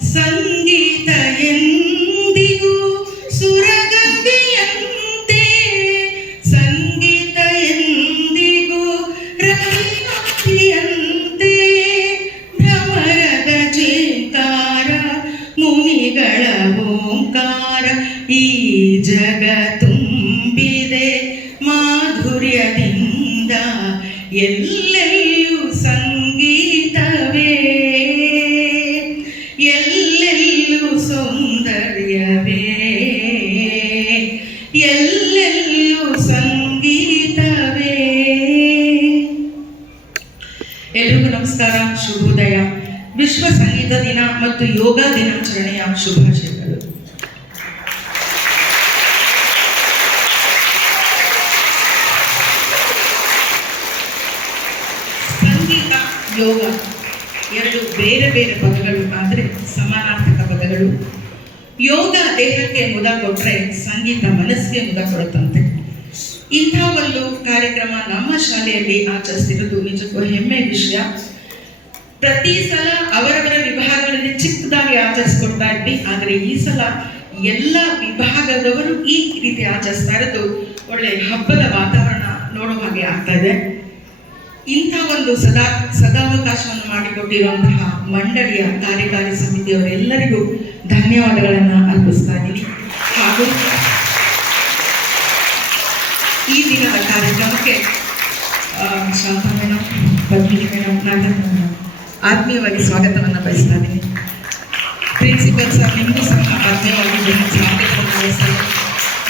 ಸಂಗೀತ ಎಂದಿಗೂ ಸುರಗಂಗೆಯಂತೆ, ಸಂಗೀತ ಎಂದಿಗೂ ರವಿಯಂತೆ, ಭ್ರಮರದ ಚೇಂಕಾರ ಮುನಿಗಳ ಓಂಕಾರ, ಈ ಜಗ ತುಂಬಿದೆ ಮಾಧುರ್ಯದಿಂದ, ಎಲ್ಲೆಲ್ಲೂ ಸಂಗೀತವೇ, ಎಲ್ಲೆಲ್ಲೂ ಸೌಂದರ್ಯವೇ, ಎಲ್ಲೆಲ್ಲೂ ಸಂಗೀತವೇ. ಎಲ್ರಿಗೂ ನಮಸ್ಕಾರ, ಶುಭೋದಯ. ವಿಶ್ವ ಸಂಗೀತ ದಿನ ಮತ್ತು ಯೋಗ ದಿನಾಚರಣೆಯ ಶುಭಾಶಯಗಳು. ಸಂಗೀತ, ಯೋಗ ಎರಡು ಬೇರೆ ಬೇರೆ ಪದಗಳು, ಆದರೆ ಸಮಾನಾರ್ಥಕ ಪದಗಳು. ಯೋಗ ದೇಹಕ್ಕೆ ಮುದ ಕೊಟ್ಟರೆ ಸಂಗೀತ ಮನಸ್ಸಿಗೆ ಮುದ ಕೊಡುತ್ತಂತೆ. ಇಂಥ ಒಂದು ಕಾರ್ಯಕ್ರಮ ನಮ್ಮ ಶಾಲೆಯಲ್ಲಿ ಆಚರಿಸ್ತಿರೋದು ನಿಜಕ್ಕೂ ಹೆಮ್ಮೆ ವಿಷಯ. ಪ್ರತಿ ಸಲ ಅವರವರ ವಿಭಾಗಗಳಲ್ಲಿ ಚಿಕ್ಕದಾಗಿ ಆಚರಿಸ್ಕೊಡ್ತಾ ಇದ್ವಿ, ಆದರೆ ಈ ಸಲ ಎಲ್ಲ ವಿಭಾಗದವರು ಈ ರೀತಿ ಆಚರಿಸ್ತಾ ಇರೋದು ಒಳ್ಳೆ ಹಬ್ಬದ ವಾತಾವರಣ ನೋಡೋ ಹಾಗೆ ಆಗ್ತಾ ಇದೆ. ಇಂಥ ಒಂದು ಸದಾವಕಾಶವನ್ನು ಮಾಡಿಕೊಟ್ಟಿರುವಂತಹ ಮಂಡಳಿಯ ಕಾರ್ಯಕಾರಿ ಸಮಿತಿಯವರೆಲ್ಲರಿಗೂ ಧನ್ಯವಾದಗಳನ್ನು ಅರ್ಪಿಸ್ತಾ ಇದ್ದೀನಿ. ಹಾಗೂ ಈ ದಿನದ ಕಾರ್ಯಕ್ರಮಕ್ಕೆ Shanta madam, Padmini madam, Nagendra madam ಆತ್ಮೀಯವಾಗಿ ಸ್ವಾಗತವನ್ನು ಬಯಸ್ತಾ ಇದ್ದೀನಿ. ಪ್ರಿನ್ಸಿಪಲ್ ಸರ್, ನಿಮಗೂ ಸಹ ಆತ್ಮೀಯವಾಗಿ ಸ್ವಾಗತವನ್ನು ಬಯಸ್ತಾರೆ.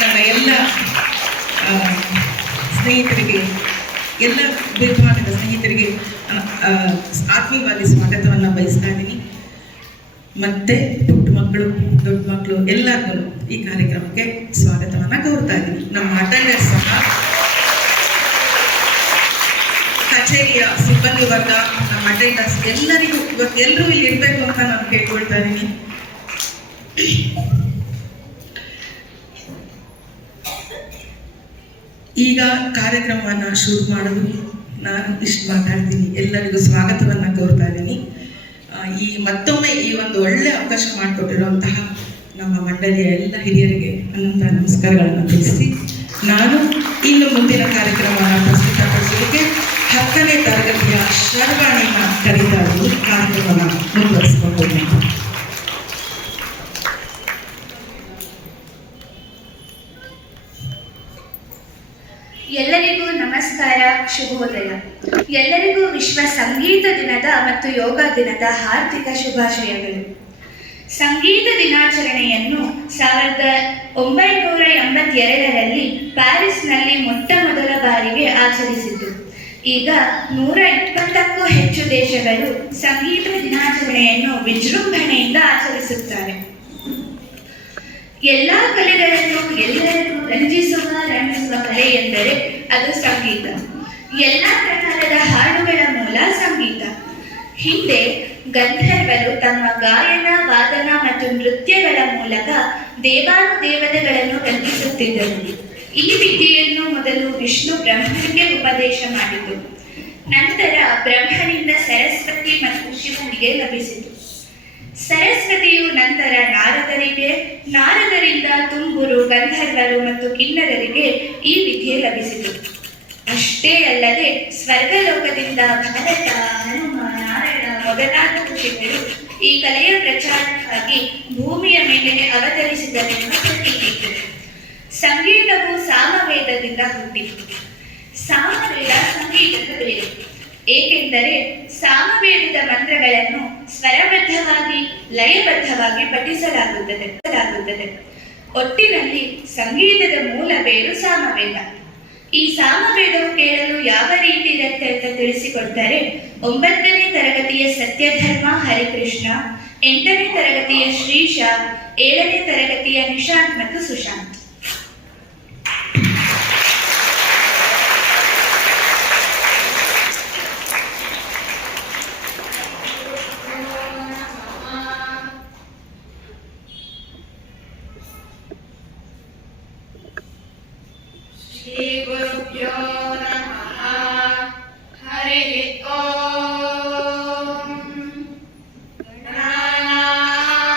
ನನ್ನ ಎಲ್ಲ ಸ್ನೇಹಿತರಿಗೆ, ಎಲ್ಲ ವಿಭಾಗದ ಸ್ನೇಹಿತರಿಗೆ ಆತ್ಮೀಯವಾಗಿ ಸ್ವಾಗತವನ್ನು ಬಯಸ್ತಾ ಇದ್ದೀನಿ. ಮತ್ತೆ ಪುಟ್ಟ ಮಕ್ಕಳು, ದೊಡ್ಡ ಮಕ್ಕಳು ಎಲ್ಲರಿಗೂ ಈ ಕಾರ್ಯಕ್ರಮಕ್ಕೆ ಸ್ವಾಗತವನ್ನು ಕೋರ್ತಾ ಇದ್ದೀನಿ. ನಮ್ಮ ಅಟೆಂಡರ್ಸ್ ಸಹ, ಕಚೇರಿಯ ಸಿಬ್ಬಂದಿ ವರ್ಗ, ನಮ್ಮ ಅಟೆಂಡರ್ಸ್ ಎಲ್ಲರಿಗೂ ಇವತ್ತೆಲ್ಲರೂ ಇಲ್ಲಿ ಇರಬೇಕು ಅಂತ ನಾನು ಕೇಳ್ಕೊಳ್ತಾ ಇದ್ದೀನಿ. ಈಗ ಕಾರ್ಯಕ್ರಮವನ್ನು ಶುರು ಮಾಡಲು ನಾನು ಇಷ್ಟು ಮಾತಾಡ್ತೀನಿ. ಎಲ್ಲರಿಗೂ ಸ್ವಾಗತವನ್ನು ಕೋರ್ತಾ ಇದ್ದೀನಿ. ಮತ್ತೊಮ್ಮೆ ಈ ಒಂದು ಒಳ್ಳೆ ಅವಕಾಶ ಮಾಡಿಕೊಟ್ಟಿರುವಂತಹ ನಮ್ಮ ಮಂಡಳಿಯ ಎಲ್ಲ ಹಿರಿಯರಿಗೆ ಅನಂತ ನಮಸ್ಕಾರಗಳನ್ನು ತಿಳಿಸಿ, ನಾನು ಇನ್ನು ಮುಂದಿನ ಕಾರ್ಯಕ್ರಮವನ್ನು ಪ್ರಸ್ತುತಪಡಿಸಲಿಕ್ಕೆ 10ನೇ ತರಗತಿಯ ಶರ್ವಾಣಿನ ಕರೀತಾ ಇದ್ದು ಕಾರ್ಯಕ್ರಮವನ್ನು ಮುಂದುವರಿಸಿಕೊಂಡು ಎಲ್ಲರಿಗೂ ನಮಸ್ಕಾರ, ಶುಭೋದಯ. ಎಲ್ಲರಿಗೂ ವಿಶ್ವ ಸಂಗೀತ ದಿನದ ಮತ್ತು ಯೋಗ ದಿನದ ಹಾರ್ದಿಕ ಶುಭಾಶಯಗಳು. ಸಂಗೀತ ದಿನಾಚರಣೆಯನ್ನು 1982ರಲ್ಲಿ ಪ್ಯಾರಿಸ್ನಲ್ಲಿ ಮೊಟ್ಟ ಮೊದಲ ಬಾರಿಗೆ ಆಚರಿಸಿದ್ದು. ಈಗ 120ಕ್ಕೂ ಹೆಚ್ಚು ದೇಶಗಳು ಸಂಗೀತ ದಿನಾಚರಣೆಯನ್ನು ವಿಜೃಂಭಣೆಯಿಂದ ಆಚರಿಸುತ್ತಾರೆ. ಎಲ್ಲ ಕಲೆಗಳನ್ನು ಎಲ್ಲರಿಗೂ ರಂಜಿಸುವ ಕಲೆ ಎಂದರೆ ಅದು ಸಂಗೀತ. ಎಲ್ಲ ಪ್ರಕಾರದ ಹಾಡುಗಳ ಮೂಲ ಸಂಗೀತ. ಹಿಂದೆ ಗಂಧರ್ವರು ತಮ್ಮ ಗಾಯನ, ವಾದನ ಮತ್ತು ನೃತ್ಯಗಳ ಮೂಲಕ ದೇವಾನುದೇವತೆಗಳನ್ನು ರಂಜಿಸುತ್ತಿದ್ದರು. ಈ ವಿದ್ಯೆಯನ್ನು ಮೊದಲು ವಿಷ್ಣು ಬ್ರಹ್ಮನಿಗೆ ಉಪದೇಶ ಮಾಡಿತು. ನಂತರ ಬ್ರಹ್ಮನಿಂದ ಸರಸ್ವತಿ ಮತ್ತು ಶಿವನಿಗೆ ಲಭಿಸಿತು. ಸರಸ್ವತಿಯು ನಂತರ ನಾರದರಿಗೆ, ನಾರದರಿಂದ ತುಂಬುರು, ಗಂಧರ್ವರು ಮತ್ತು ಕಿನ್ನರರಿಗೆ ಈ ವಿದ್ಯೆ ಲಭಿಸಿತು. ಅಷ್ಟೇ ಅಲ್ಲದೆ ಸ್ವರ್ಗಲೋಕದಿಂದ ಭರತ, ಹನುಮ, ನಾರಾಯಣ ಮೊದಲಾದ ಋಷಿಗಳು ಈ ಕಲೆಯ ಪ್ರಚಾರಕ್ಕಾಗಿ ಭೂಮಿಯ ಮೇಲೆ ಅವತರಿಸಿದರೆಂದು ಪ್ರತೀತಿಯಿತು. ಸಂಗೀತವು ಸಾಮವೇದದಿಂದ ಹುಟ್ಟಿತು. ಸಾಮವೇದ ಸಂಗೀತದ ಬೇರೆ, ಏಕೆಂದರೆ ಸಾಮವೇದದ ಮಂತ್ರಗಳನ್ನು ಸ್ವರಬದ್ಧವಾಗಿ, ಲಯಬದ್ಧವಾಗಿ ಪಠಿಸಲಾಗುತ್ತದೆ. ಒಟ್ಟಿನಲ್ಲಿ ಸಂಗೀತದ ಮೂಲ ಬೇರು ಸಾಮವೇದ. ಈ ಸಾಮವೇದವು ಕೇಳಲು ಯಾವ ರೀತಿ ಇರುತ್ತೆ ಅಂತ ತಿಳಿಸಿಕೊಡ್ತಾರೆ 9ನೇ ತರಗತಿಯ ಸತ್ಯಧರ್ಮ ಹರಿಕೃಷ್ಣ, 8ನೇ ತರಗತಿಯ ಶ್ರೀಶ, 7ನೇ ತರಗತಿಯ ನಿಶಾಂತ್ ಮತ್ತು ಸುಶಾಂತ್. ಶ್ರೀ ಗುರುಭ್ಯೋ ನಮಃ. ಹರಿ ಓಂ. ಗಣಾನಾಂ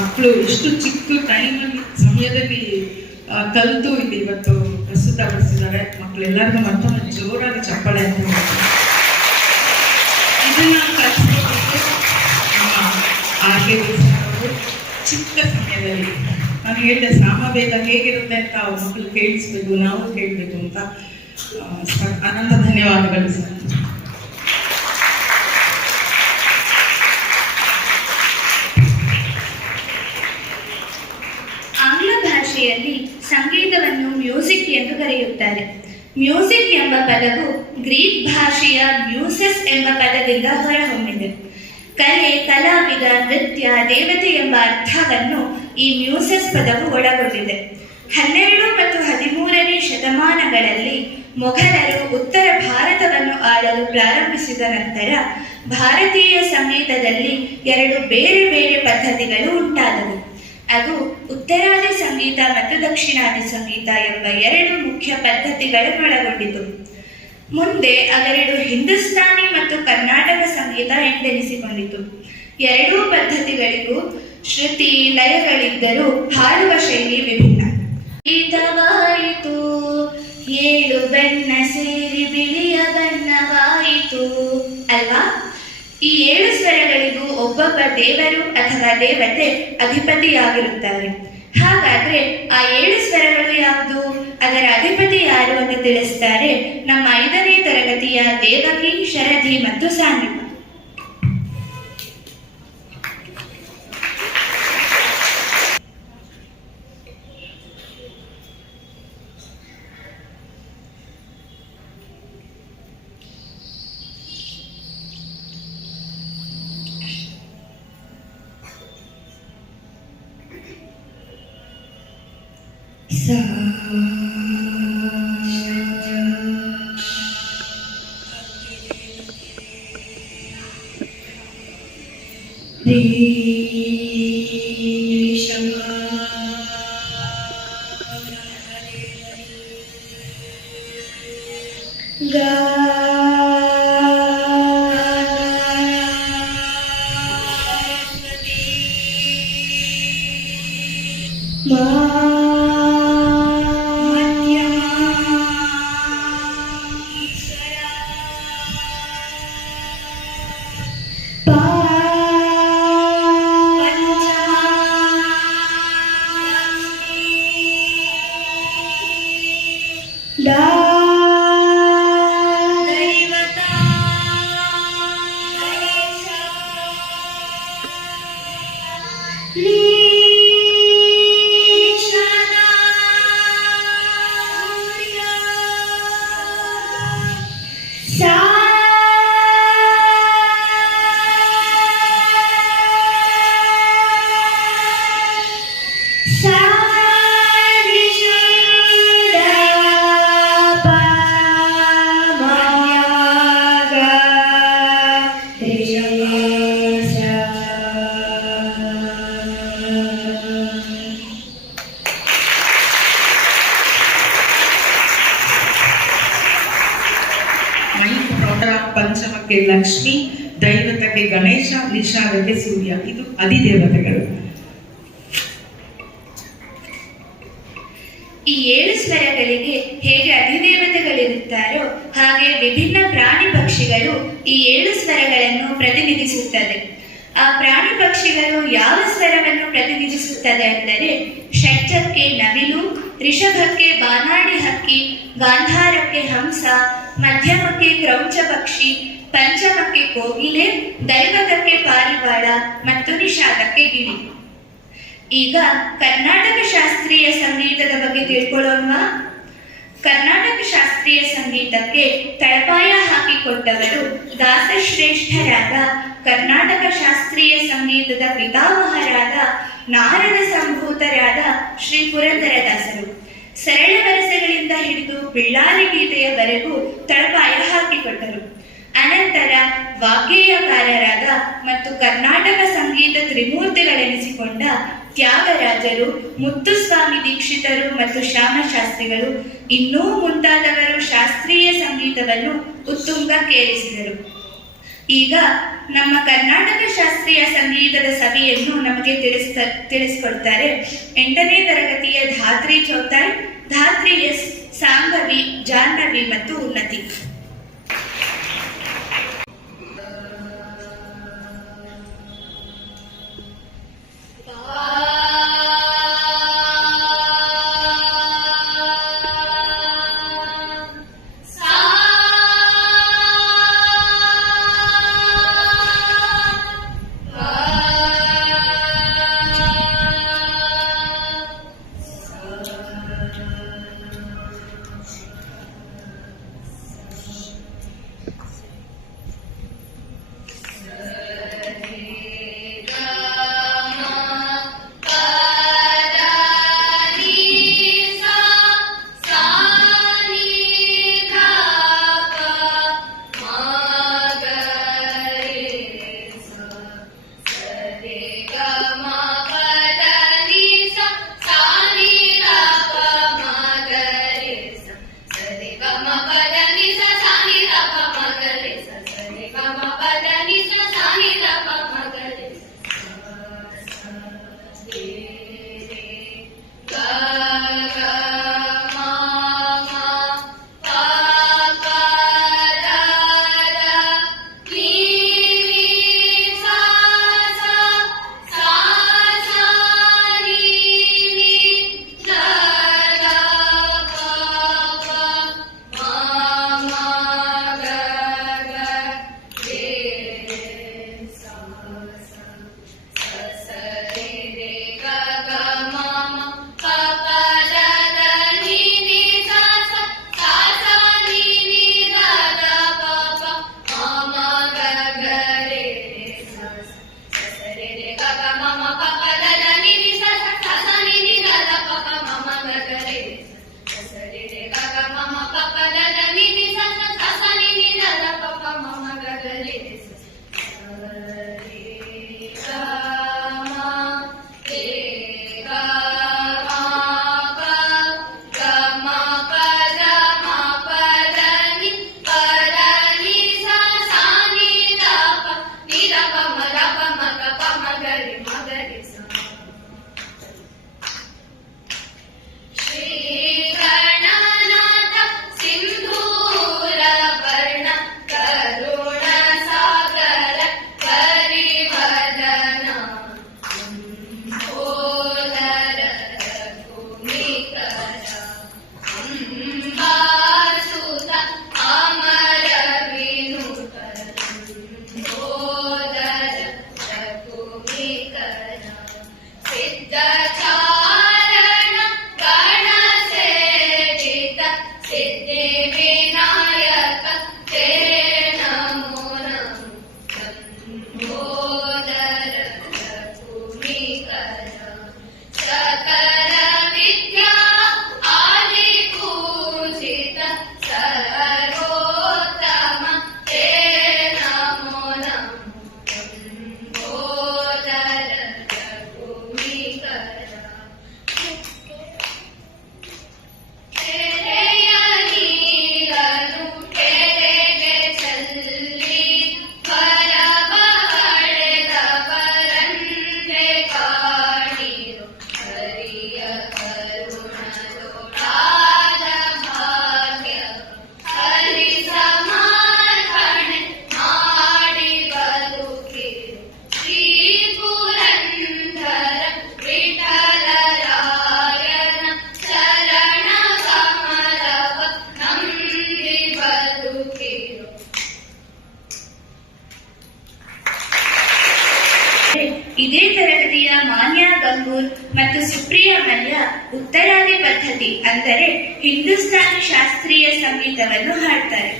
ಮಕ್ಕಳು ಇಷ್ಟು ಚಿಕ್ಕ ಟೈಮಲ್ಲಿ ಸಮಯದಲ್ಲಿ ಕಲಿತು ಇಲ್ಲಿ ಇವತ್ತು ಪ್ರಸ್ತುತಪಡಿಸಿದ್ದಾರೆ. ಮಕ್ಕಳೆಲ್ಲರಿಗೂ ಮತ್ತೊಮ್ಮೆ ಜೋರಾಗಿ ಚಪ್ಪಾಳೆ ಅಂತ ಹೇಳ್ತಾರೆ. ಇದನ್ನ ಕಲಿಸ್ಕೊಟ್ಟು ನಮ್ಮ ಆರ್.ಕೆ. ಅವರು ಚಿಕ್ಕ ಸಮಯದಲ್ಲಿ ನಾನು ಹೇಳಿದೆ ಸಾಮವೇದ ಹೇಗಿರುತ್ತೆ ಅಂತ ಅವ್ರ ಮಕ್ಕಳು ಕೇಳಿಸ್ಬೇಕು, ನಾವು ಕೇಳಬೇಕು ಅಂತ. ಅನಂತ ಧನ್ಯವಾದಗಳು ಸರ್. ಆಂಗ್ಲ ಭಾಷೆಯಲ್ಲಿ ಸಂಗೀತವನ್ನು ಮ್ಯೂಸಿಕ್ ಎಂದು ಕರೆಯುತ್ತಾರೆ. ಮ್ಯೂಸಿಕ್ ಎಂಬ ಪದವು ಗ್ರೀಕ್ ಭಾಷೆಯ ಮ್ಯೂಸಸ್ ಎಂಬ ಪದದಿಂದ ಹೊರಹೊಮ್ಮಿದೆ. ಕಲೆ, ಕಲಾವಿದ, ನೃತ್ಯ, ದೇವತೆ ಎಂಬ ಅರ್ಥವನ್ನು ಈ ಮ್ಯೂಸಸ್ ಪದವು ಒಳಗೊಂಡಿದೆ. 12 ಮತ್ತು 13ನೇ ಶತಮಾನಗಳಲ್ಲಿ ಮೊಘಲರು ಉತ್ತರ ಭಾರತವನ್ನು ಆಳಲು ಪ್ರಾರಂಭಿಸಿದ ನಂತರ ಭಾರತೀಯ ಸಂಗೀತದಲ್ಲಿ 2 ಬೇರೆ ಬೇರೆ ಪದ್ಧತಿಗಳು ಉಂಟಾದವು. ಅದು ಉತ್ತರಾದಿ ಸಂಗೀತ ಮತ್ತು ದಕ್ಷಿಣಾದಿ ಸಂಗೀತ ಎಂಬ 2 ಮುಖ್ಯ ಪದ್ಧತಿಗಳನ್ನೊಳಗೊಂಡಿತು. ಮುಂದೆ ಅವೆರಡು ಹಿಂದೂಸ್ತಾನಿ ಮತ್ತು ಕರ್ನಾಟಕ ಸಂಗೀತ ಎಂದೆನಿಸಿಕೊಂಡಿತು. 2 ಪದ್ಧತಿಗಳಿಗೂ ಶ್ರುತಿ ಲಯಗಳಿದ್ದರೂ ಹಾಡುವ ಶೈಲಿ ವಿಭಿನ್ನ. ಗೀತವಾಯಿತು 7 ಬಣ್ಣ ಸೇರಿ ಬಿಳಿಯ ಬಣ್ಣವಾಯಿತು ಅಲ್ವಾ? ಈ 7 ಸ್ವರಗಳಿಗೂ ಒಬ್ಬೊಬ್ಬ ದೇವರು ಅಥವಾ ದೇವತೆ ಅಧಿಪತಿಯಾಗಿರುತ್ತಾರೆ. ಹಾಗಾದ್ರೆ ಆ 7 ಸ್ವರಗಳು ಯಾವುದು, ಅದರ ಅಧಿಪತಿ ಯಾರು ಅಂತ ತಿಳಿಸ್ತಾರೆ ನಮ್ಮ 5ನೇ ತರಗತಿಯ ದೇವಕಿ, ಶರಧಿ ಮತ್ತು ಸಾನ್ವಿ. सा रे शमा गा ಪಂಚಮಕ್ಕೆ ಲಕ್ಷ್ಮಿ, ದೈವತಕ್ಕೆ ಗಣೇಶ, ನಿಷಾದಕ್ಕೆ ಸೂರ್ಯ. ಇದು ಅಧಿದೇವತೆಗಳು. ಈ 7 ಸ್ವರಗಳಿಗೆ ಹೇಗೆ ಅಧಿದೇವತೆಗಳಿರುತ್ತಾರೋ ಹಾಗೆ ವಿಭಿನ್ನ ಪ್ರಾಣಿ ಪಕ್ಷಿಗಳು ಈ 7 ಸ್ವರಗಳನ್ನು ಪ್ರತಿನಿಧಿಸುತ್ತದೆ. ಆ ಪ್ರಾಣಿ ಪಕ್ಷಿಗಳು ಯಾವ ಸ್ವರವನ್ನು ಪ್ರತಿನಿಧಿಸುತ್ತದೆ ಅಂದರೆ, ಷಡ್ಜಕ್ಕೆ ನವಿಲು, ರಿಷಭಕ್ಕೆ ಬಾನಾಡಿ ಹಕ್ಕಿ, ಗಾಂಧಾರಕ್ಕೆ ಹಂಸ, ಮಧ್ಯಮಕ್ಕೆ ಕ್ರೌಂಚ ಪಕ್ಷಿ, ಪಂಚಮಕ್ಕೆ ಕೋಗಿಲೆ, ದೈವತಕ್ಕೆ ಪಾರಿವಾಳ ಮತ್ತು ನಿಷಾದಕ್ಕೆ ಗಿಳಿ. ಈಗ ಕರ್ನಾಟಕ ಶಾಸ್ತ್ರೀಯ ಸಂಗೀತದ ಬಗ್ಗೆ ತಿಳ್ಕೊಳ್ಳೋಣವಾ? ಕರ್ನಾಟಕ ಶಾಸ್ತ್ರೀಯ ಸಂಗೀತಕ್ಕೆ ತಳಪಾಯ ಹಾಕಿಕೊಟ್ಟವರು ದಾಸಶ್ರೇಷ್ಠರಾದ ಕರ್ನಾಟಕ ಶಾಸ್ತ್ರೀಯ ಸಂಗೀತದ ಪಿತಾಮಹರಾದ ನಾರದ ಸಂಭೂತರಾದ ಶ್ರೀ ಪುರಂದರದಾಸರು. ಸರಳ ವರಸೆಗಳಿಂದ ಹಿಡಿದು ಬಿಳ್ಳಾರಿ ಗೀತೆಯವರೆಗೂ ತಳಪಾಯ ಹಾಕಿಕೊಟ್ಟರು. ಅನಂತರ ವಾಗ್ಗೇಯಕಾರರಾದ ಮತ್ತು ಕರ್ನಾಟಕ ಸಂಗೀತ ತ್ರಿಮೂರ್ತಿಗಳೆನಿಸಿಕೊಂಡ ತ್ಯಾಗರಾಜರು, ಮುತ್ತುಸ್ವಾಮಿ ದೀಕ್ಷಿತರು ಮತ್ತು ಶ್ಯಾಮಶಾಸ್ತ್ರಿಗಳು ಇನ್ನೂ ಮುಂತಾದವರು ಶಾಸ್ತ್ರೀಯ ಸಂಗೀತವನ್ನು ಉತ್ತುಂಗಕ್ಕೇರಿಸಿದರು. ಈಗ ನಮ್ಮ ಕರ್ನಾಟಕ ಶಾಸ್ತ್ರೀಯ ಸಂಗೀತದ ಸವಿಯನ್ನು ನಮಗೆ ತಿಳಿಸ್ಕೊಡ್ತಾರೆ 8ನೇ ತರಗತಿಯ ಧಾತ್ರಿ ಚೌತಾಳ್, ಧಾತ್ರಿ ಎಸ್, ಸಾಂಗವಿ, ಜಾಹ್ನವಿ ಮತ್ತು ಉನ್ನತಿ. ಇದೇ ತರಗತಿಯ ಮಾನ್ಯ ಗಂಗೂರ್ ಮತ್ತು ಸುಪ್ರಿಯಾ ಮಲ್ಯ ಉತ್ತರಾದಿ ಪದ್ಧತಿ ಅಂದರೆ ಹಿಂದೂಸ್ತಾನಿ ಶಾಸ್ತ್ರೀಯ ಸಂಗೀತವನ್ನು ಹಾಡ್ತಾರೆ.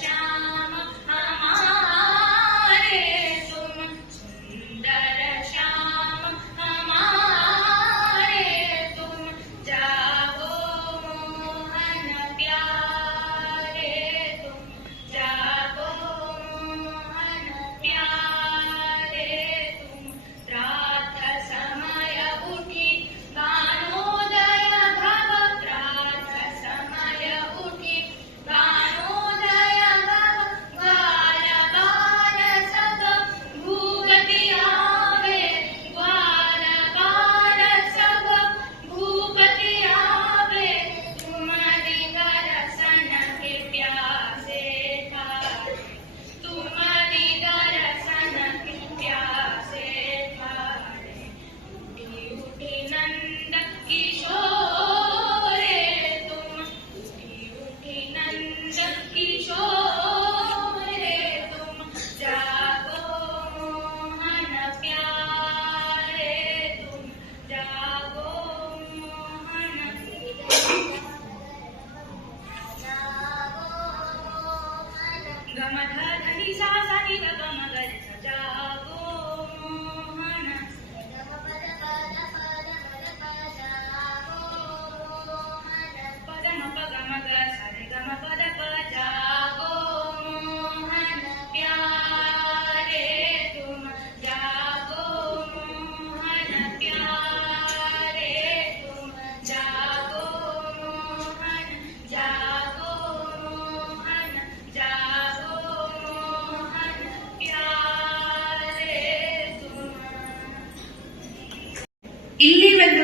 Sham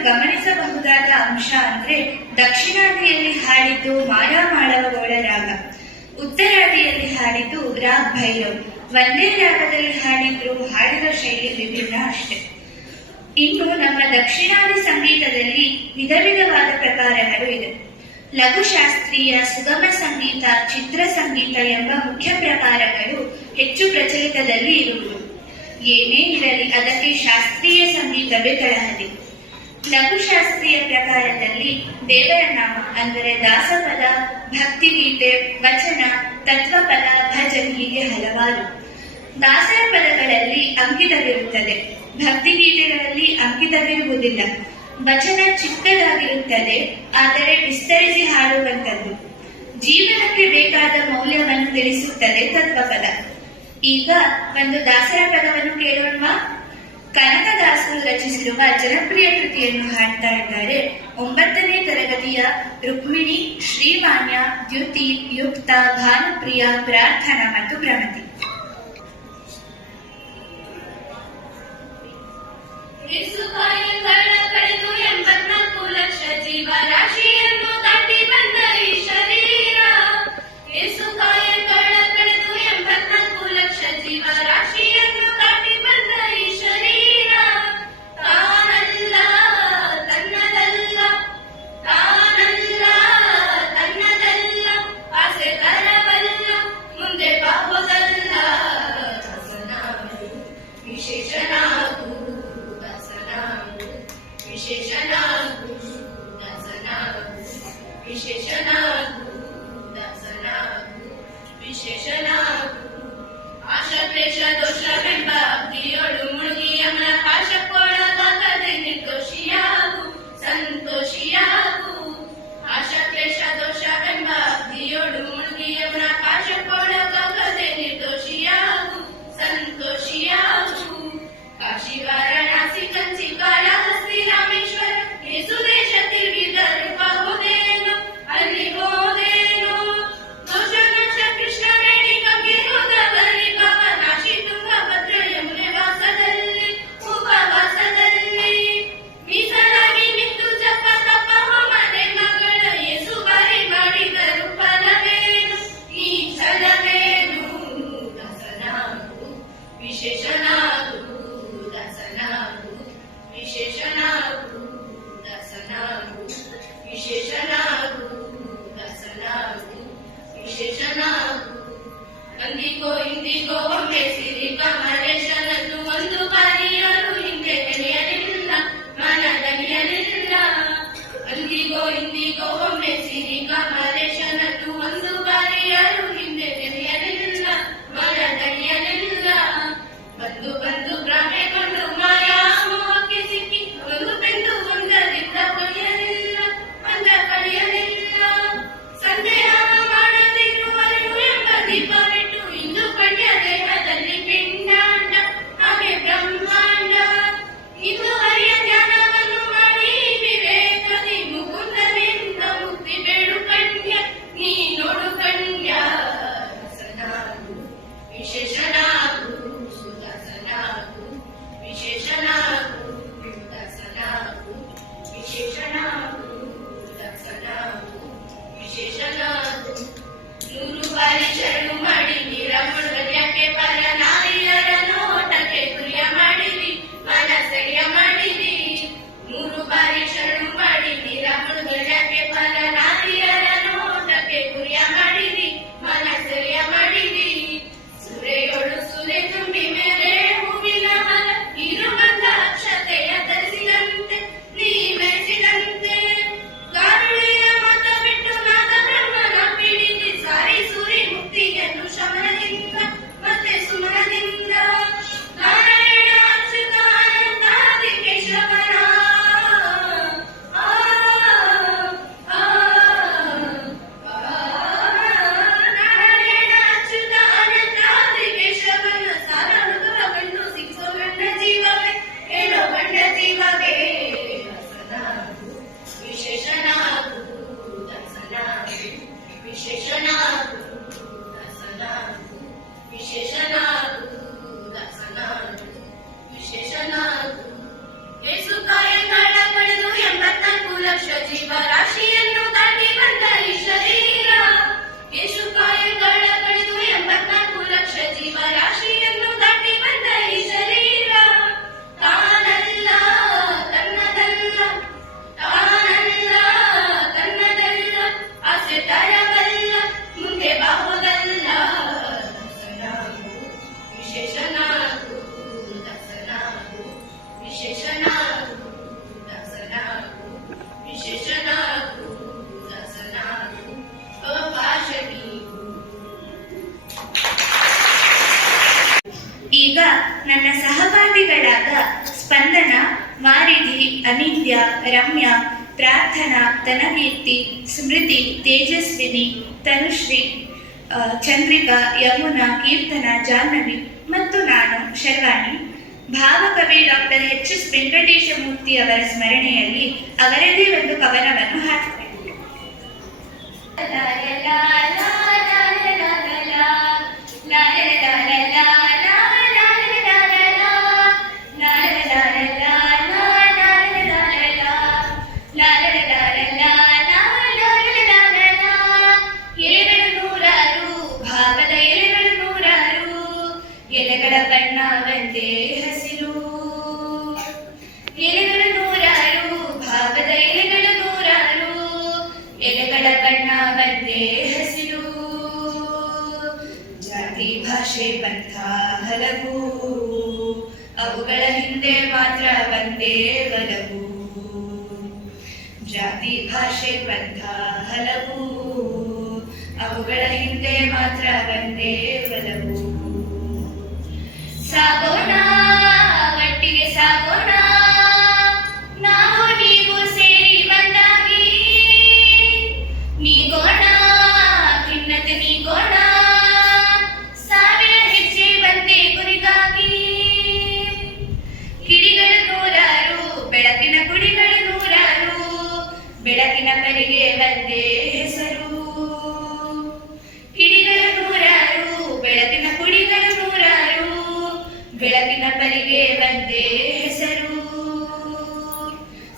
ಗಮನಿಸಬಹುದಾದ ಅಂಶ ಅಂದ್ರೆ ದಕ್ಷಿಣಾದಿಯಲ್ಲಿ ಹಾಡಿದ್ದು ಮಾಯಾ ಮಾಳವಗೌಡ ರಾಗ, ಉತ್ತರಾದಿಯಲ್ಲಿ ಹಾಡಿದ್ದು ರಾಗ್ ಭೈರವ್. ಒಂದೇ ರಾಗದಲ್ಲಿ ಹಾಡಿದ್ರು ಹಾಡಿನ ಶೈಲಿ ವಿಭಿನ್ನ ಅಷ್ಟೇ. ಇನ್ನು ನಮ್ಮ ದಕ್ಷಿಣಾದಿ ಸಂಗೀತದಲ್ಲಿ ವಿಧ ವಿಧವಾದ ಪ್ರಕಾರಗಳು ಇದೆ. ಲಘುಶಾಸ್ತ್ರೀಯ, ಸುಗಮ ಸಂಗೀತ, ಚಿತ್ರ ಸಂಗೀತ ಎಂಬ ಮುಖ್ಯ ಪ್ರಕಾರಗಳು ಹೆಚ್ಚು ಪ್ರಚಲಿತದಲ್ಲಿ ಇರುವುದು. ಏನೇ ಇರಲಿ ಅದಕ್ಕೆ ಶಾಸ್ತ್ರೀಯ ಸಂಗೀತವೇ ತಳಹದಿ. ಲಘುಶಾಸ್ತ್ರೀಯ ಪ್ರಕಾರದಲ್ಲಿ ದೇವರ ನಾಮ ಅಂದರೆ ದಾಸಪದ, ಭಕ್ತಿಗೀತೆ, ವಚನ, ತತ್ವಪದ, ಭಜನ್ ಹೀಗೆ ಹಲವಾರು. ದಾಸರ ಪದಗಳಲ್ಲಿ ಅಂಕಿತವಿರುತ್ತದೆ, ಭಕ್ತಿಗೀತೆಗಳಲ್ಲಿ ಅಂಕಿತವಿರುವುದಿಲ್ಲ. ವಚನ ಚಿಕ್ಕದಾಗಿರುತ್ತದೆ, ಆದರೆ ವಿಸ್ತರಿಸಿ ಹಾಡುವಂಥದ್ದು. ಜೀವನಕ್ಕೆ ಬೇಕಾದ ಮೌಲ್ಯವನ್ನು ತಿಳಿಸುತ್ತದೆ ತತ್ವಪದ. ಈಗ ಒಂದು ದಾಸರ ಪದವನ್ನು ಕೇಳೋಣವಾ? ಕನಕದಾಸರು ರಚಿಸಿರುವ ಜನಪ್ರಿಯ ಕೃತಿಯನ್ನು ಹಾಡ್ತಾ ಇದ್ದಾರೆ 9ನೇ ತರಗತಿಯ ರುಕ್ಮಿಣಿ, ಶ್ರೀಮಾನ್ಯ, ದ್ಯುತಿ, ಯುಕ್ತ, ಭಾನುಪ್ರಿಯ, ಪ್ರಾರ್ಥನಾ ಮತ್ತು ಪ್ರಮತಿ. ಕಳೆದು 84 ಲಕ್ಷ ಜೀವರಾಶಿಯನ್ನು ದಾಟಿ ಬಂದ ಈ ಶರೀರ. ಕಾಯಗಳ ಕಳೆದು 84 ಲಕ್ಷ ಜೀವರಾಶಿಯನ್ನು ದಾಟಿ ಬಂದ ಈ ಶರೀರ. ತಾನಲ್ಲ ತನ್ನದಲ್ಲ, ತಾನಲ್ಲ ತನ್ನದಲ್ಲ, ಆಸೆ ತರವಲ್ಲ, ಮುಂದೆ ಬಾಹುದಲ್ಲ. ವಿಶೇಷನಾಗು ವಿಶೇಷನಾಗು ವಿಶೇಷನಾಗು ವಿಶೇಷನಾಗು. ಆಶಕ್ಲೇಶ ದೋಷವೆಂಬ ಅಗ್ನಿಯೋಳು ಮುಳುಗಿ ಯಮನ ಪಾಶಕ್ಕೊಳಗಾಗದೆ ನಿರ್ದೋಷಿಯಾಗು, ಸಂತೋಷಿಯಾಗು. ಆಶಕ್ಲೇಶ ದೋಷವೆಂಬ ಅಗ್ನಿಯೋಳು ಮುಳುಗಿ ಯಮನ ಪಾಶಕ್ಕೊಳಗಾಗದೆ ನಿರ್ದೋಷಿಯಾಗು, ಸಂತೋಷಿಯಾಗು. ಕಾಶಿ ವಾರಣಾಸಿ ಕಂಚಿ ಕಾಳಹಸ್ತಿ ರಾಮೇಶ್ವರ ಜೀವರಾಶಿಯನ್ನು ದಾಟಿ ಬಂದ ಈ ಶರೀರ ಯೇಸು ಕಾಯಗಳ ಕಳೆದು 84 ಲಕ್ಷ ಜೀವರಾಶಿಯನ್ನು ದಾಟಿ ಬಂದ ಈ ಶರೀರ ತಾನಲ್ಲ ತನ್ನದಲ್ಲ ತಾನಲ್ಲ ತನ್ನದಲ್ಲ ಆಸೆ ತರವಲ್ಲ ಮುಂದೆ ಬಾಹುದಲ್ಲ ದಾಸನಾಗು ವಿಶೇಷನಾಗು ದಾಸನಾಗು ವಿಶೇಷನಾಗು ದಾಸನಾಗು ವಿಶೇಷನಾಗು ದಾಸನಾಗು ಅವಕಾಶ ನೀಗು. ಈಗ ನನ್ನ ಸಹಪಾಠಿಗಳಾದ ಸ್ಪಂದನ, ವಾರಿಧಿ, ಅನಿತ್ಯ, ರಮ್ಯಾ, ಪ್ರಾರ್ಥನಾ, ಧನಕೀರ್ತಿ, ಸ್ಮೃತಿ, ತೇಜಸ್ವಿನಿ, ತನುಶ್ರೀ, ಚಂದ್ರಿಕಾ, ಯಮುನಾ, ಕೀರ್ತನ, ಜಾಹ್ನವಿ ಮತ್ತು ನಾನು ಶರ್ವಾಣಿ ಭಾವಕವಿ ಡಾಕ್ಟರ್ ಎಚ್.ಎಸ್. ವೆಂಕಟೇಶಮೂರ್ತಿ ಅವರ ಸ್ಮರಣೆಯಲ್ಲಿ ಅವರದೇ ಒಂದು ಕವನವನ್ನು ಹಾಡ್ತಾರೆ. ಎಲೆಗಳು ನೂರಾರು, ಭಾವದ ಎಲೆಗಳು ನೂರಾರು, ಎಲೆಗಳ ಬಣ್ಣ ಒಂದೇ ಹಸಿರು. ಎಲೆಗಳು ನೂರಾರು, ಭಾವದ ಎಲೆಗಳು ನೂರಾರು, ಎಲೆಗಳ ಬಣ್ಣ ಒಂದೇ ಹಸಿರು. ಜಾತಿ ಭಾಷೆ ಪಂಥ ಹಲವು, ಅವುಗಳ ಹಿಂದೆ ಮಾತ್ರ ಒಂದೇ ಒಲವು. ಜಾತಿ ಭಾಷೆ ಪಂಥ ಹಲವು, ಅವುಗಳ ಹಿಂದೆ ಮಾತ್ರ ಒಂದೇ ಒಲವು. ಸಾಗೋಣ ಒಟ್ಟಿಗೆ ಸಾಗೋಣ, ನಾವು ನೀವು ಸೇರಿ ಒಂದಾಗಿ ನೀಗೋಣ, ಖಿನ್ನತೆ ನೀಗೋಣ, ಸಾವಿರ ಹೆಜ್ಜೆ ಒಂದೇ ಗುರಿಗಾಗಿ. ಕಿಡಿಗಳು ನೂರಾರು, ಬೆಳಕಿನ ಗುಡಿಗಳು ನೂರಾರು, ಬೆಳಕಿನ ಪರಿಗೆ ಒಂದೇ ಹೆಸರು. ಕಿಡಿಗಳು ನೂರಾರು, ಬೆಳಕಿನ ಕುಡಿಗಳು ನೂರಾರು, ಬೆಳಕಿನ ಪರಿಗೆ ಒಂದೇ ಹೆಸರು.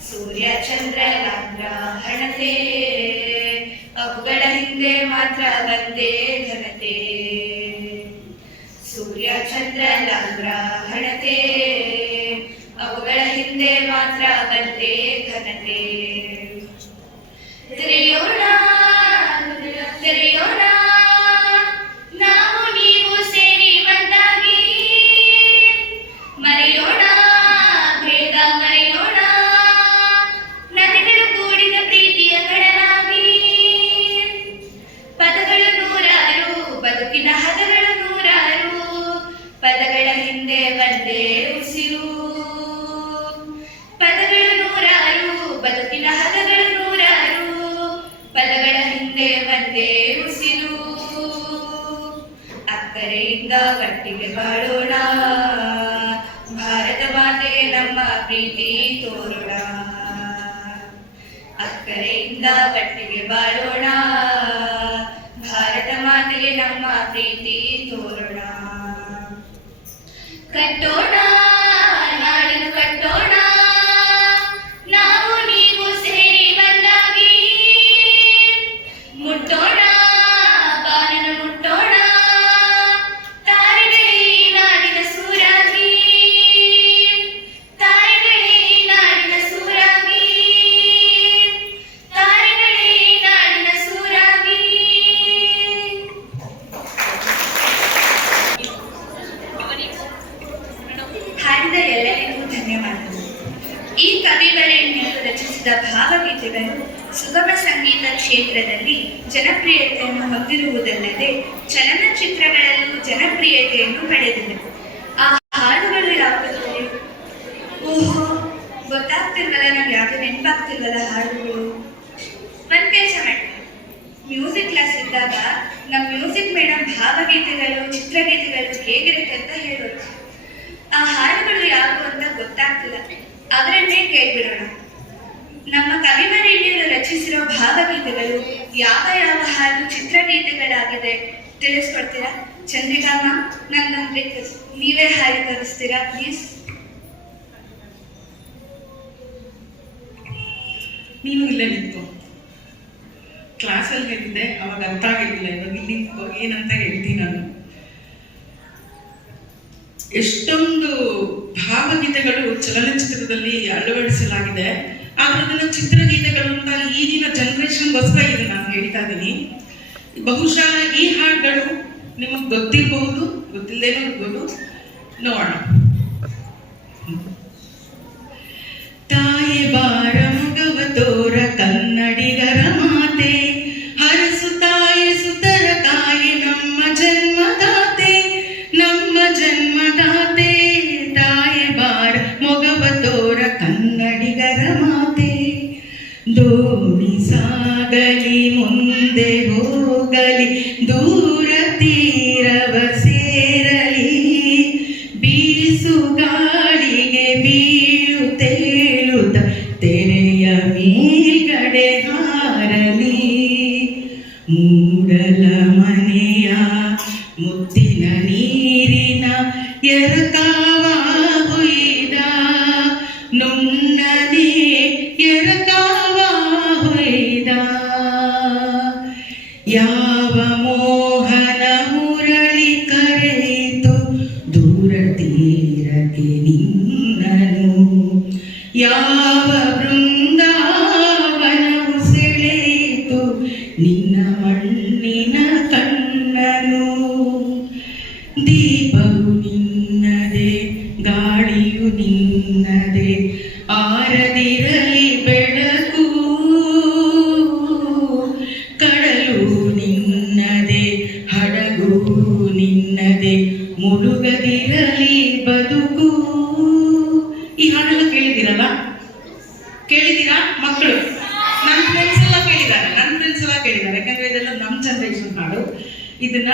ಸೂರ್ಯ ಚಂದ್ರನ ಗ್ರಹಣತೆ, ಅವುಗಳ ಹಿಂದೆ ಮಾತ್ರ ಒಂದೇ ಘನತೆ. ಸೂರ್ಯ ಚಂದ್ರನ ಗ್ರಹಣತೆ, ಅವುಗಳ ಹಿಂದೆ ಮಾತ್ರ ಒಂದೇ ಘನತೆ. ತೆರೆಯೋಣ ತೆರೆಯೋಣ, ನಾವು ನೀವು ಸೇರಿ ಒಂದಾಗಿ ಮರೆಯೋಣ, ಭೇದ ಮರೆಯೋಣ, ನದಿಗಳು ಕೂಡಿದ ಪ್ರೀತಿಯ ಕಡಲಾಗಿ. ಪದಗಳು ನೂರಾರು, ಬದುಕಿನ ಹದಗಳು ನೂರಾರು, ಪದಗಳ ಹಿಂದೆ ಒಂದೇ ಉಸಿರು. ಪದಗಳು ನೂರಾರು, ಬದುಕಿನ ಹದಗಳು ನೂರಾರು, ಪದಗಳ ಹಿಂದೆ ಒಂದೇ ಉಸಿರು. ಅಕ್ಕರೆಯಿಂದ ಒಟ್ಟಿಗೆ ಬಾಳೋಣ, ಭಾರತ ಮಾತೆಗೆ ನಮ್ಮ ಪ್ರೀತಿ ತೋರೋಣ. ಅಕ್ಕರೆಯಿಂದ ಒಟ್ಟಿಗೆ ಬಾಳೋಣ, ಭಾರತ ಮಾತೆಗೆ ನಮ್ಮ ಪ್ರೀತಿ ತೋರೋಣ. ಕಟ್ಟೋಣ ನಾಡನ್ನು ಕಟ್ಟೋಣ, ನಾವು ನೀವು ಸೇರಿ ಒಂದಾಗಿ ಮುಟ್ಟೋಣ, ಬಾನನ್ನು ಮುಟ್ಟೋಣ, ತಾಯಿಗಳೇ ನಾಡಿನ ಸೂರಾಗಿ. ತಾಯಿಗಳೇ ನಾಡಿನ ಸೂರಾಗಿ, ತಾಯಿಗಳೇ ನಾಡಿನ ಸೂರಾಗಿ. ಹಾಡಿದ ಎಲ್ಲರಿಗೂ ಧನ್ಯವಾದಗಳು. ಈ ಕವಿವರೇಣ್ಯರು ರಚಿಸಿದ ಭಾವಗೀತೆಗಳು ಸುಗಮ ಸಂಗೀತ ಕ್ಷೇತ್ರದಲ್ಲಿ ಜನಪ್ರಿಯತೆಯನ್ನು ಹೊಂದಿರುವುದಲ್ಲದೆ ಚಲನಚಿತ್ರಗಳಲ್ಲೂ ಜನಪ್ರಿಯತೆಯನ್ನು ಪಡೆದಿದೆ. ಆ ಹಾಡುಗಳು ಯಾವುವು? ಓಹೋ, ಗೊತ್ತಾಗ್ತಿಲ್ವಲ್ಲ, ನಂಗೆ ಯಾವುದು ನೆನಪಾಗ್ತಿಲ್ವಲ್ಲ ಹಾಡುಗಳು. ಒಂದು ಕೆಲಸ ಮಾಡಿ, ಮ್ಯೂಸಿಕ್ ಕ್ಲಾಸ್ ಇದ್ದಾಗ ನಮ್ಮ ಮ್ಯೂಸಿಕ್ ಮೇಡಮ್ ಭಾವಗೀತೆಗಳು, ಚಿತ್ರಗೀತೆಗಳು ಹೇಗಿರುತ್ತೆ ಅಂತ ಹೇಳೋದು. ಆ ಹಾಡುಗಳು ಯಾವುವು ಅಂತ ಗೊತ್ತಾಗ್ತಿಲ್ಲ, ಅವರನ್ನೇ ಕೇಳ್ಬಿಡೋಣ. ನಮ್ಮ ಕವಿವರೇಣ್ಯರು ರಚಿಸಿರೋ ಭಾವಗೀತೆಗಳು ಯಾವ ಯಾವ ಹಾಡು ಚಿತ್ರಗೀತೆಗಳಾಗಿದೆ ತಿಳಿಸ್ಕೊಡ್ತೀರಾ? ಚಂದ್ರಿಕಾ ಮ್ಯಾಮ್, ನಂಗೊಂದು ರಿಕ್ವೆಸ್ಟ್, ನೀವೇ ಹಾಡಿ ತೋರಿಸ್ತೀರಾ ಪ್ಲೀಸ್? ನೀನು ಇಲ್ಲೇ ನಿಂತ್ಕೊ. ಕ್ಲಾಸಲ್ಲಿ ಹೇಳಿದ್ದೆ, ಅವಾಗ ಅರ್ಥ ಆಗಿರಲಿಲ್ಲ, ಇವಾಗ ಇಲ್ಲಿ ನಿಂತ್ಕೊ ಏನಂತ ಹೇಳ್ತೀನಿ ನಾನು. ಎಷ್ಟೊಂದು ಭಾವಗೀತೆಗಳು ಚಲನಚಿತ್ರದಲ್ಲಿ ಅಳವಡಿಸಲಾಗಿದೆ, ಆದ್ರೆ ಅದನ್ನ ಚಿತ್ರಗೀತೆಗಳು ಅಂತ ಈಗಿನ ಜನರೇಷನ್ಗೋಸ್ಕರ ಇದು ನಾನು ಹೇಳ್ತಾ ಇದ್ದೀನಿ. ಬಹುಶಃ ಈ ಹಾಡುಗಳು ನಿಮಗೆ ಗೊತ್ತಿರಬಹುದು, ಗೊತ್ತಿಲ್ಲದೇನೂ ಇರ್ಬೋದು. ನೋಡೋಣ. ತಾಯಿ ಬಾರ ಮುಗವ ತೋರ ಕನ್ನಡಿಗರ ಮಾತೆ, ಹರಸು ತಾಯಿ ಸುತರ ತಾಯಿ ನಮ್ಮ ಜನ್ಮದಾತೆ, ನಮ್ಮ ಜನ್ಮದಾತೆ. ತಾಯಿ ಬಾರ ಮೊಗವ ತೋರ ಕನ್ನಡಿಗರ ಮಾತೆ. ದೋಣಿ ಸಾಗಲಿ ಮುಂದೆ ಹೋಗಲಿ, ದೂರ ತೀರವ ಸೇರಲಿ, ಬೀಸು ಗಾಳಿಗೆ ಬೀಳುತ್ತೇಳುತ್ತ ತೆರೆಯ ಮೇಲ್ಗಡೆ ಹಾರಲಿ. ಮೂಡಲ ಮನೆಯ ಮುತ್ತಿನ ನೀರಿನ ಎರಕಾವ ಹೊಯ್ದ, ನುಣ್ಣನೆ ಎರಕಾವ ಹೊಯ್ದ. ಯಾವ ಮೋಹನ ಮುರಳಿ ಕರೆಯಿತು ದೂರ ತೀರಕ್ಕೆ ನಿನ್ನನು, ಯಾವ ಬೃಂದಾವನವು ಸೆಳೆಯಿತು ನಿನ್ನ ಮಣ್ಣಿನ ಕಣ್ಣನು. ದೀಪವು ನಿನ್ನದೆ, ಗಾಳಿಯು ನಿನ್ನದೆ, ಆರದಿರಲಿ ಬೆಳಕು. ಕಡಲು ನಿನ್ನದೆ, ಹಡಗು ನಿನ್ನದೆ, ಮುಳುಗದಿರಲಿ ಬದುಕು. ಈ ಹಾಡೆಲ್ಲ ಕೇಳಿದಿರಲ್ಲ? ಕೇಳಿದ್ದೀರಾ ಮಕ್ಕಳು? ನನ್ನ ಫ್ರೆಂಡ್ಸ್ ಎಲ್ಲ ಕೇಳಿದ್ದಾರೆ, ಯಾಕಂದ್ರೆ ಇದೆಲ್ಲ ನಮ್ಮ ಜನರೇಷನ್ ಹಾಡು. ಇದನ್ನ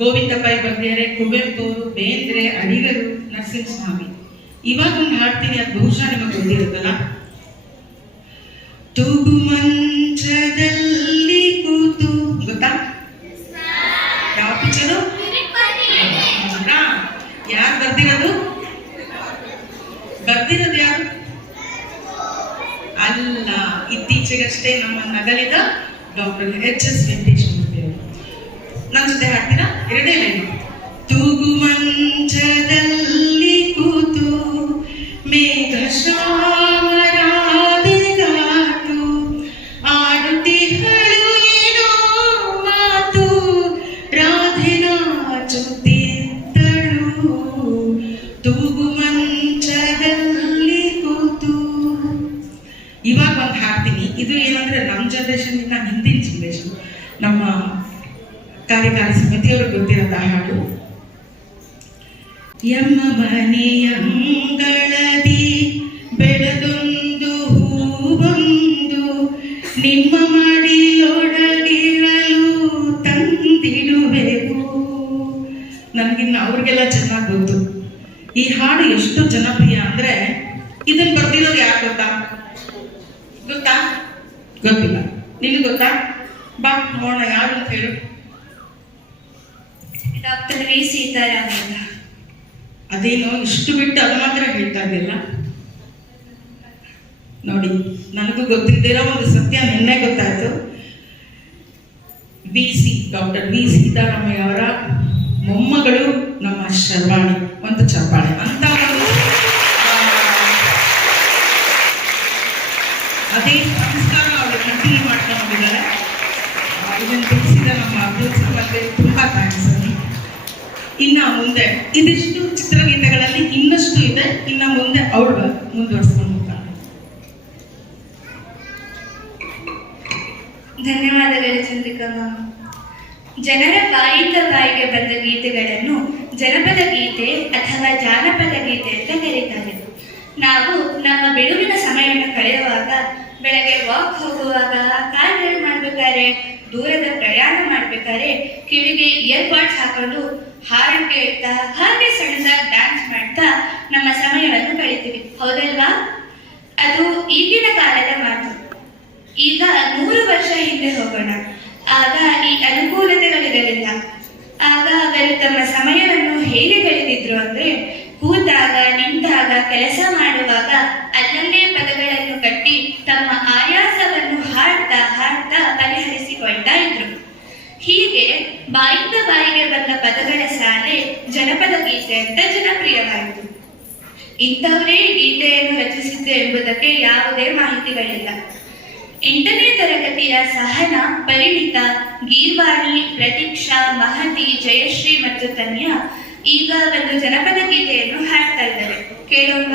ಗೋವಿಂದ ಪೈ ಬರ್ದಿದ್ದಾರೆ, ಕುವೆಂಪು ಅವರು, ಬೇಂದ್ರೆ, ಅಡಿಗರು, ನರಸಿಂಹಸ್ವಾಮಿ. ಇವಾಗ ಒಂದು ಹಾಡ್ತೀನಿ, ಅದು ಬಹುಶಃ ನಿಮಗೆ ಗೊತ್ತಿರುತ್ತಲ್ಲ. ತೂಗು ಮಂಚದಲ್ಲಿ ಕೂತು, ಗೊತ್ತಾ? ಯಾವ ಪಿಕ್ಚರು? ಯಾರು ಬರ್ದಿರೋದು ಯಾರು? ಅಲ್ಲ, ಇತ್ತೀಚೆಗಷ್ಟೇ ನಮ್ಮ ನಗಲಿದ ಡಾಕ್ಟರ್ H.S. ವೆಂಕಟೇಶ್ ಮೂರ್ತಿ ಅವರು. ನನ್ನ ಜೊತೆ ಹಾಡ್ತೀರಾ? ಎರಡೇ ಲೈನು. ತೂಗು ಮಂಚದಲ್ಲಿ ಕೂತು ಮೇಘ ಶ್ರಾವರಾದಿಗಾತು, ಆಡುತ್ತಿಹಳು ಏನೋ ಮಾತು, ರಾಧೆ ನಾಚುತ್ತಿದ್ದಳು. ತೂಗು ಮಂಚದಲ್ಲಿ ಕೂತು. ಇವಾಗ ಒಂದು ಹಾಡ್ತೀನಿ. ಇದು ಏನಂದ್ರೆ ನಮ್ಮ ಜನರೇಷನ್ ಇಂದ ಹಿಂದಿನ ಜನರೇಷನ್, ನಮ್ಮ ಕಾರ್ಯಕಾರಿ ಸಮಿತಿಯವ್ರಿಗೆ ಗೊತ್ತಿರೋದ ಹಾಡು. ಎಮ್ಮ ಮನೆಯ ಅಂಗಳದಿ ಬೆಳೆದೊಂದು ಹೂವೊಂದು, ನಿಮ್ಮ ಮಡಿಯೊಳಗಿರಲು ತಂದಿಡುವೆವು. ನನಗಿನ್ನ ಅವ್ರಿಗೆಲ್ಲ ಚೆನ್ನಾಗಿ ಗೊತ್ತು. ಈ ಹಾಡು ಎಷ್ಟು ಜನಪ್ರಿಯ ಅಂದ್ರೆ, ಇದನ್ನ ಬರ್ದಿರೋದು ಯಾರು ಗೊತ್ತಾ? ಗೊತ್ತಿಲ್ಲ. ನಿನಗೆ ಗೊತ್ತಾ? ಬಾ ನೋಡೋಣ, ಯಾರು ಅಂತ ಹೇಳು. Doctor V Seetharamaiah. ಅದೇನೋ ಇಷ್ಟು ಬಿಟ್ಟು ಅದು ಮಾತ್ರ ಹೇಳ್ತಾ ಇದ್ದಿಲ್ಲ ನೋಡಿ. ನನಗೂ ಗೊತ್ತಿದ್ದಿರೋ ಒಂದು ಸತ್ಯ ನಿನ್ನೆ ಗೊತ್ತಾಯ್ತು. ಡಾಕ್ಟರ್ ವಿ ಸೀತಾರಾಮಯ್ಯ ಅವರ ಮೊಮ್ಮಗಳು ನಮ್ಮ ಶರ್ವಾಣಿ. ಒಂದು ಚಪ್ಪಾಳೆ. ಅಂತ ಒಂದು ಅದೇ ಸಂಸ್ಕಾರ ಅವರು ಕಂಟಿನ್ಯೂ ಮಾಡ್ಕೊಂಡು ಹೋಗಿದ್ದಾರೆ. ಇದನ್ನು ತಿಳಿಸಿದ ನಮ್ಮ ಅಬ್ದುಲ್ ಸಮರ್ಗೆ ತುಂಬಾ ಥ್ಯಾಂಕ್ಸ್. ಇನ್ನ ಮುಂದೆ ಇದಿಷ್ಟು ಚಿತ್ರಗೀತೆಗಳಲ್ಲಿ ಇನ್ನಷ್ಟು ಇದೆ. ಇನ್ನ ಮುಂದೆ ಅವಳು ಮುಂದುವರಿಸ್ಕೊಂಡು ಹೋಗ್ತಾಳೆ. ಧನ್ಯವಾದಗಳು ಚಂದ್ರಿಕಮ್ಮ. ಜನರ ಬಾಯಿಂದ ಬಾಯಿಗೆ ಬಂದ ಗೀತೆಗಳನ್ನು ಜನಪದ ಗೀತೆ ಅಥವಾ ಜಾನಪದ ಗೀತೆ ಅಂತ ಕರೀತಾರೆ. ನಾವು ನಮ್ಮ ಬಿಡುವಿನ ಸಮಯವನ್ನು ಕಳೆಯುವಾಗ, ಬೆಳಗ್ಗೆ ವಾಕ್ ಹೋಗುವಾಗ, ಕಾರ್ ಡ್ರೈವ್ ಮಾಡ್ಬೇಕಾದ್ರೆ, ದೂರದ ಪ್ರಯಾಣ ಮಾಡ್ಬೇಕಾದ್ರೆ ಕಿವಿಗೆ ಇಯರ್ಬಡ್ಸ್ ಹಾಕೊಂಡು ಹಾಡು ಕೇಳ್ತಾ, ಹಾಗೆ ಸಣ್ಣದಾಗಿ ಡ್ಯಾನ್ಸ್ ಮಾಡ್ತಾ ನಮ್ಮ ಸಮಯವನ್ನು ಕಳಿತೀವಿ, ಹೌದಲ್ವಾ? ಅದು ಈಗಿನ ಕಾಲದ ಮಾತು. ಈಗ 100 ವರ್ಷ ಹಿಂದೆ ಹೋಗೋಣ. ಆಗ ಈ ಅನುಕೂಲತೆಗಳಿರಲಿಲ್ಲ. ಆಗ ಅವರು ತಮ್ಮ ಸಮಯವನ್ನು ಹೇಗೆ ಕಳೆದಿದ್ರು ಅಂದ್ರೆ, ಕೂತಾಗ, ನಿಂತಾಗ, ಕೆಲಸ ಮಾಡುವಾಗ ಅಲ್ಲಲ್ಲೇ ಪದಗಳನ್ನು ಕಟ್ಟಿ ಬಾಯಿಂದ ಬಾಯಿಗೆ ಬಂದ ಪದಗಳ ಸಾಲೆ ಜನಪದ ಗೀತೆ ಅಂತ ಜನಪ್ರಿಯವಾಯಿತು. ಇಂಥವರೇ ಗೀತೆಯನ್ನು ರಚಿಸಿದ್ದು ಎಂಬುದಕ್ಕೆ ಯಾವುದೇ ಮಾಹಿತಿಗಳಿಲ್ಲ. 8ನೇ ತರಗತಿಯ ಸಹನಾ, ಪರಿಣಿತ, ಗೀರ್ವಾಣಿ, ಪ್ರತೀಕ್ಷಾ, ಮಹತಿ, ಜಯಶ್ರೀ ಮತ್ತು ತನ್ಯಾ ಈಗ ಒಂದು ಜನಪದ ಗೀತೆಯನ್ನು ಹಾಡ್ತಾ ಇದ್ದಾರೆ. ಕೇಳೋಣ.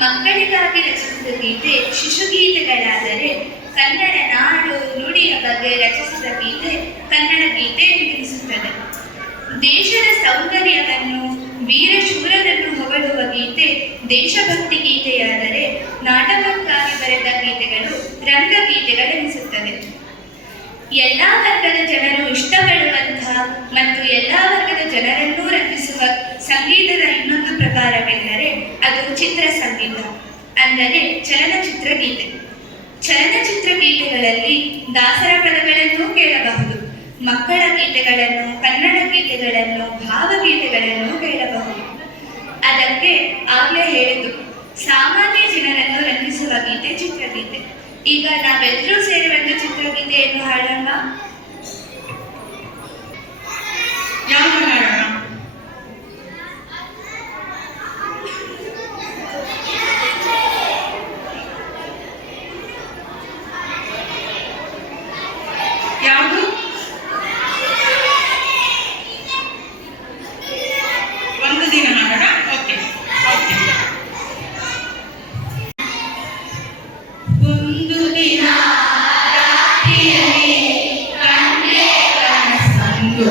ಮಕ್ಕಳಿಗಾಗಿ ರಚಿಸಿದ ಗೀತೆ ಶಿಶುಗೀತೆಗಳಾದರೆ, ಕನ್ನಡ ನಾಡು ನುಡಿಯ ಬಗ್ಗೆ ರಚಿಸಿದ ಗೀತೆ ಕನ್ನಡ ಗೀತೆ ಎಂದೆನಿಸುತ್ತದೆ. ದೇಶದ ಸೌಂದರ್ಯವನ್ನು, ವೀರಶೂರರನ್ನು ಹೊಗಳುವ ಗೀತೆ ದೇಶಭಕ್ತಿ ಗೀತೆಯಾದರೆ, ನಾಟಕಕ್ಕಾಗಿ ಬರೆದ ಗೀತೆಗಳು ರಂಗಗೀತೆಗಳೆನಿಸುತ್ತವೆ. ಎಲ್ಲ ವರ್ಗದ ಜನರು ಇಷ್ಟಪಡುವಂತಹ ಮತ್ತು ಎಲ್ಲ ವರ್ಗದ ಜನರನ್ನೂ ರಂಜಿಸುವ ಸಂಗೀತದ ಇನ್ನೊಂದು ಪ್ರಕಾರವೆಂದರೆ ಅದು ಚಿತ್ರ ಸಂಗೀತ, ಅಂದರೆ ಚಲನಚಿತ್ರ ಗೀತೆ. ಚಲನಚಿತ್ರ ಗೀತೆಗಳಲ್ಲಿ ದಾಸರ ಪದಗಳನ್ನು ಕೇಳಬಹುದು, ಮಕ್ಕಳ ಗೀತೆಗಳನ್ನು, ಕನ್ನಡ ಗೀತೆಗಳನ್ನು, ಭಾವಗೀತೆಗಳನ್ನು ಕೇಳಬಹುದು. ಅದಕ್ಕೆ ಆಗಲೇ ಹೇಳಿತು, ಸಾಮಾನ್ಯ ಜನರನ್ನು ರಂಜಿಸುವ ಗೀತೆ ಚಿತ್ರಗೀತೆ. ಈಗ ನಾವೆಲ್ಲರೂ ಸೇರಿ ಒಂದು ಚಿತ್ರಗೀತೆಯನ್ನು ಹಾಡೋಣ. ಯಾವುದು ಹಾಡೋಣ? ಯಾವುದು? ಒಂದು ದಿನ ಹಾಡೋಣ. Okay okay. ಒಂದು ದಿನ ರಾತ್ರಿಯಲ್ಲಿ ಕಣ್ಣೆ ಕನಸಂದು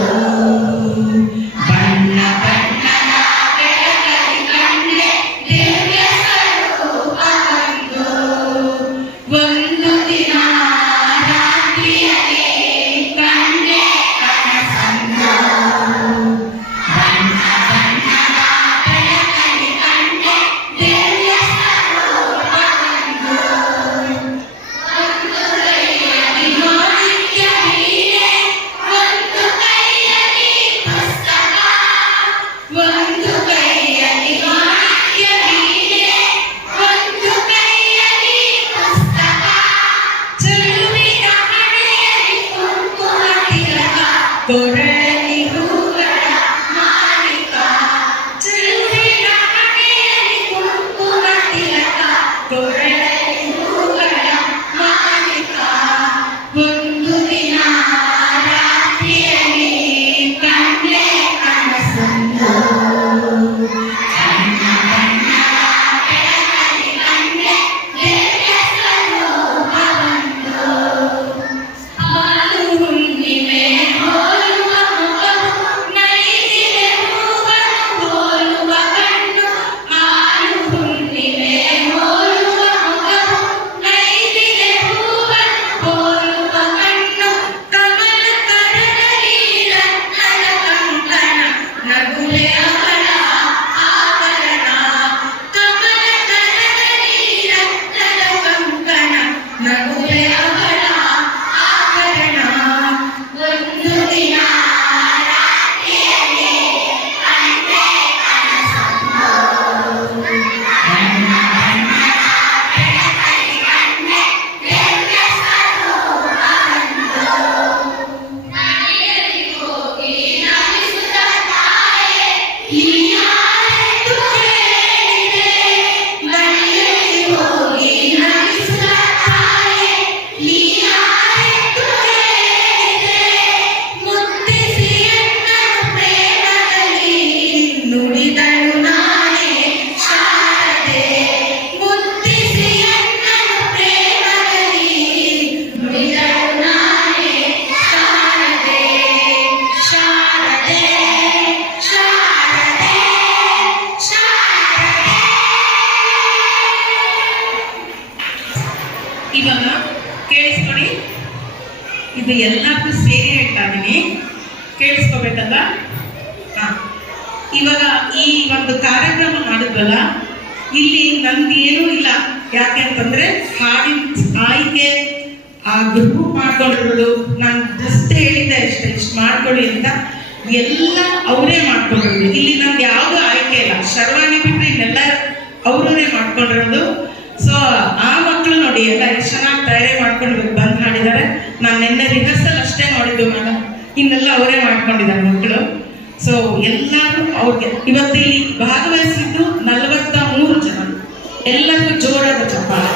ಇದು ಎಲ್ಲರಿಗೂ ಸೇರಿ ಹೇಳ್ತಾ ಇದ್ದೀನಿ, ಕೇಳಿಸ್ಕೋಬೇಕಲ್ಲ. ಇವಾಗ ಈ ಒಂದು ಕಾರ್ಯಕ್ರಮ ಮಾಡಿದ್ವಲ್ಲ, ಇಲ್ಲಿ ನಂದು ಏನೂ ಇಲ್ಲ. ಯಾಕೆ ಅಂತಂದ್ರೆ ಹಾಡಿನ ಆಯ್ಕೆ ಆ ಗ್ರೂಪ್ ಮಾಡ್ಕೊಂಡಿರೋದು, ನಾನು ಜಸ್ಟ್ ಹೇಳಿದ್ದೆ ಅಷ್ಟೇ, ಇಷ್ಟು ಮಾಡ್ಕೊಳ್ಳಿ ಅಂತ, ಎಲ್ಲ ಅವರೇ ಮಾಡ್ಕೊಂಡಿರೋದು. ಇಲ್ಲಿ ನಂದು ಯಾವುದು ಆಯ್ಕೆ ಇಲ್ಲ. ಶರ್ವಾಣಿ ಬಿಟ್ಟರೆ ಇನ್ನೆಲ್ಲ ಅವರವರೇ ಮಾಡ್ಕೊಂಡಿರೋದು. ಸೊ ಆ ಮಕ್ಕಳು ನೋಡಿ ಎಲ್ಲ ಎಷ್ಟು ಚೆನ್ನಾಗಿ ತಯಾರಿ ಮಾಡ್ಕೊಂಡು ಬಂದು ಹಾಡಿದ್ದಾರೆ. ನಾನು ನಿನ್ನೆ ರಿಹರ್ಸಲ್ ಅಷ್ಟೇ ನೋಡಿದ್ದು ಮೇಡಮ್, ಇನ್ನೆಲ್ಲ ಅವರೇ ಮಾಡ್ಕೊಂಡಿದ್ದಾರೆ ಮಕ್ಕಳು. ಸೊ ಎಲ್ಲರೂ ಅವ್ರಿಗೆ ಇವತ್ತು ಇಲ್ಲಿ ಭಾಗವಹಿಸಿದ್ದು 43 ಜನ. ಎಲ್ಲರಿಗೂ ಜೋರಾದ ಚಪ್ಪಾಳೆ.